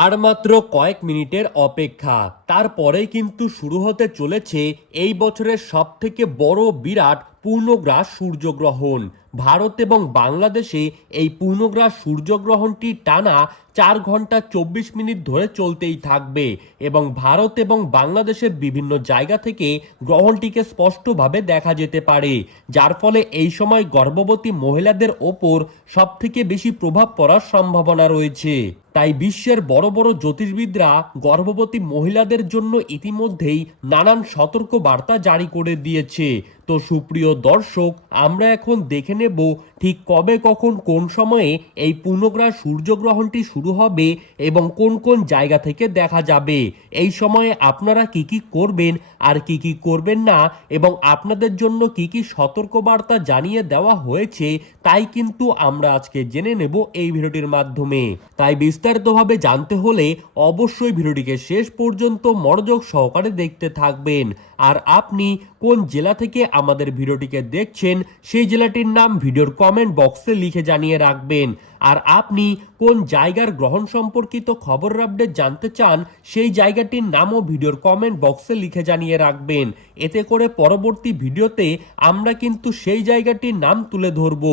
আর মাত্র কয়েক মিনিটের অপেক্ষা, তারপরেই কিন্তু শুরু হতে চলেছে এই বছরের সবথেকে বড় বিরাট পূর্ণগ্রাস সূর্যগ্রহণ। ভারত এবং বাংলাদেশে এই পূর্ণগ্রাস সূর্যগ্রহণটি টানা 4 ঘন্টা 24 মিনিট ধরে চলতেই থাকবে এবং ভারত এবং বাংলাদেশের বিভিন্ন জায়গা থেকে গ্রহণটিকে স্পষ্টভাবে দেখা যেতে পারে, যার ফলে এই সময় গর্ভবতী মহিলাদের ওপর সবথেকে বেশি প্রভাব পড়ার সম্ভাবনা রয়েছে। তাই বিশ্বের বড় বড় জ্যোতির্বিদরা গর্ভবতী মহিলাদের জন্য ইতিমধ্যেই নানান সতর্ক বার্তা জারি করে দিয়েছে। তো সুপ্রিয় দর্শক, আমরা এখন দেখে নেব ঠিক কবে, কখন, কোন সময়ে এই পূর্ণগ্রাস সূর্যগ্রহণটি শুরু হবে এবং কোন কোন জায়গা থেকে দেখা যাবে। এই সময়ে আপনারা কি কি করবেন আর কি কি করবেন না এবং আপনাদের জন্য কি কি সতর্কবার্তা জানিয়ে দেওয়া হয়েছে, তাই কিন্তু আমরা আজকে জেনে নেব এই ভিডিওটির মাধ্যমে। তাই বিস্তারিতভাবে জানতে হলে অবশ্যই ভিডিওটিকে শেষ পর্যন্ত মনোযোগ সহকারে দেখতে থাকবেন। আর আপনি কোন জেলা থেকে আমাদের ভিডিওটিকে দেখছেন সেই জেলাটির নাম ভিডিওর কমেন্ট বক্সে লিখে জানিয়ে রাখবেন। আর আপনি কোন জায়গার গ্রহণ সম্পর্কিত খবর আপডেট জানতে চান সেই জায়গাটির নামও ভিডিওর কমেন্ট বক্সে লিখে জানিয়ে রাখবেন। এতে করে পরবর্তী ভিডিওতে আমরা কিন্তু সেই জায়গাটির নাম তুলে ধরব।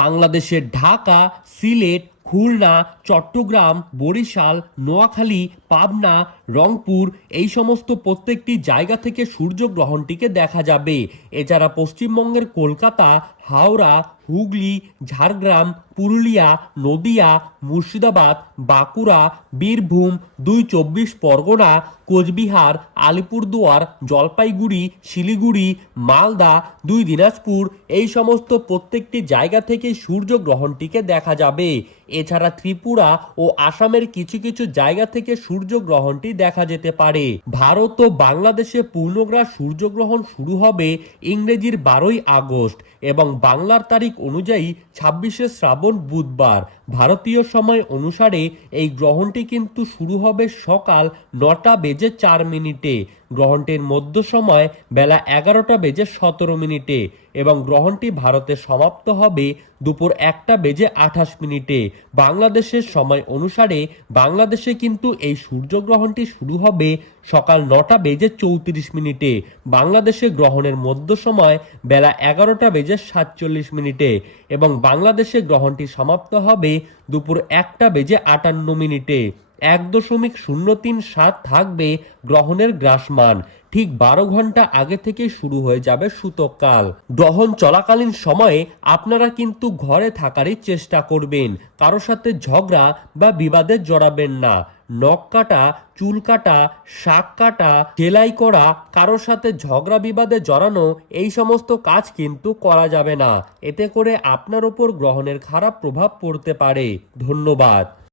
বাংলাদেশের ঢাকা, সিলেট, খুলনা, চট্টগ্রাম, বরিশাল, নোয়াখালী, পাবনা, রংপুর এই সমস্ত প্রত্যেকটি জায়গা থেকে সূর্যগ্রহণটিকে দেখা যাবে। এছাড়া পশ্চিমবঙ্গের কলকাতা, হাওড়া, হুগলি, ঝাড়গ্রাম, পুরুলিয়া, নদিয়া, মুর্শিদাবাদ, বাঁকুড়া, বীরভূম, ২ চব্বিশ পরগনা, কোচবিহার, আলিপুরদুয়ার, জলপাইগুড়ি, শিলিগুড়ি, মালদা, ২ দিনাজপুর এই সমস্ত প্রত্যেকটি জায়গা থেকে সূর্যগ্রহণটিকে দেখা যাবে। এছাড়া ত্রিপুরা ও আসামের কিছু কিছু জায়গা থেকে সূর্যগ্রহণটি দেখা যেতে পারে। ভারত ও বাংলাদেশে পূর্ণগ্রাস সূর্যগ্রহণ শুরু হবে ইংরেজির ১২ই আগস্ট এবং বাংলার তারিখ অনুযায়ী ২৬শে শ্রাবণ বুধবার। ভারতীয় সময় অনুসারে এই গ্রহণটি কিন্তু শুরু হবে সকাল ৯টা বেজে ৪ মিনিটে। গ্রহণটির মধ্য সময় বেলা ১১টা বেজে ১৭ মিনিটে এবং গ্রহণটি ভারতে সমাপ্ত হবে দুপুর ১টা বেজে ২৮ মিনিটে। বাংলাদেশের সময় অনুসারে বাংলাদেশে কিন্তু এই সূর্যগ্রহণটি শুরু হবে সকাল ৯টা বেজে ৩৪ মিনিটে। বাংলাদেশে গ্রহণের মধ্য সময় বেলা ১১টা বেজে ৪৭ মিনিটে এবং বাংলাদেশে গ্রহণটি সমাপ্ত হবে দুপুর ১টা বেজে ৫৮ মিনিটে। ১.০৩৭ থাকবে গ্রহণের গ্রাসমান। ঠিক ১২ ঘন্টা আগে থেকে শুরু হয়ে যাবে সূতককাল। গ্রহণ চলাকালীন সময়ে আপনারা কিন্তু ঘরে থাকারই চেষ্টা করবেন, কারোর সাথে ঝগড়া বা বিবাদে জড়াবেন না। নখ কাটা, চুল কাটা, শাক কাটা, সেলাই করা, কারোর সাথে ঝগড়া বিবাদে জড়ানো এই সমস্ত কাজ কিন্তু করা যাবে না। এতে করে আপনার উপর গ্রহণের খারাপ প্রভাব পড়তে পারে। ধন্যবাদ।